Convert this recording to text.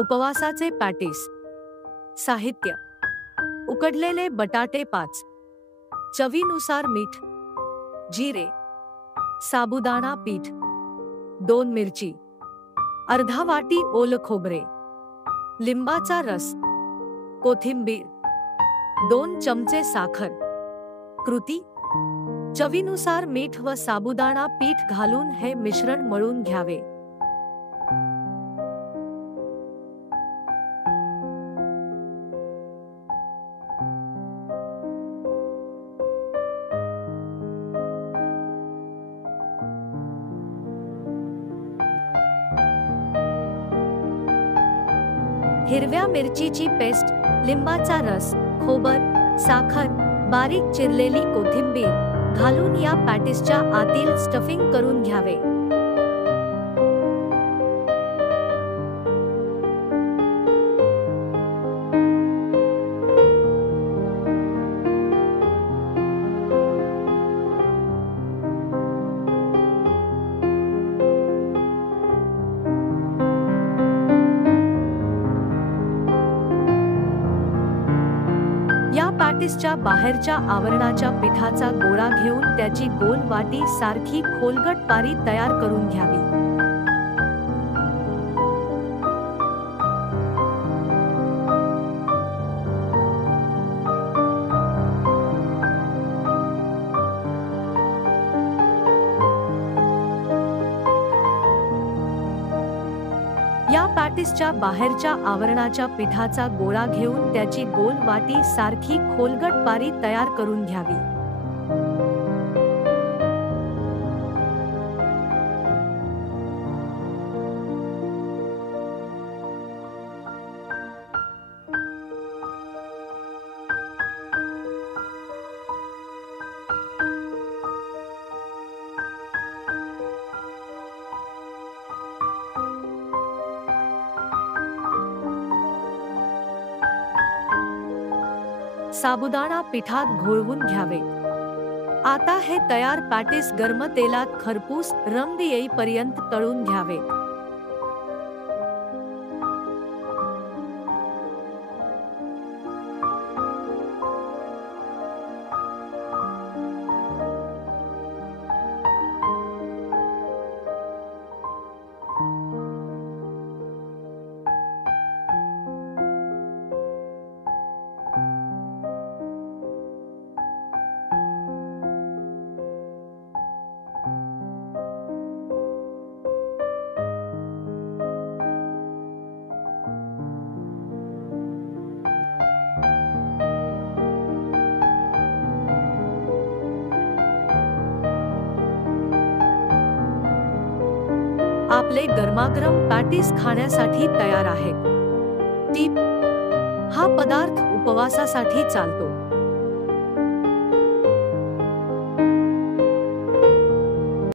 उपवासाचे patties. साहित्य: उकडलेले बटाटे 5, चवीनुसार मीठ, जिरे, साबुदाणा पीठ, 2 मिरची, अर्धा वाटी ओलं खोबरे, लिंबाचा रस, कोथिंबीर, 2 चमचे साखर. कृती: चवीनुसार मीठ व साबुदाणा पीठ घालून हे मिश्रण मळून घ्यावे. हिरव्या मिरचीची पेस्ट, लिंबाचा रस, खोबर, साखर, बारीक चिरलेली कोथिंबीर घालून या पॅटीसच्या आतील स्टफिंग करून घ्यावे. या पॅटीसच्या बाहेरच्या आवरणाच्या पिठाचा गोळा घेऊन त्याची गोल वाटी सारखी खोलगट पारी तयार करून घ्यावी. या पॅटीसच्या बाहेरच्या आवरणाच्या पिठाचा गोळा घेऊन त्याची गोल वाटी सारखी खोलगट पारी तयार करून घ्यावी. साबुदाणा पिठात घोळवून घ्यावे. आता हे तयार पॅटीस गरम तेलात खरपूस रंग येईपर्यंत तळून घ्यावे. आपले गरमागरम पॅटीस खाण्यासाठी तयार आहेत. टीप: हा पदार्थ उपवासासाठी चालतो.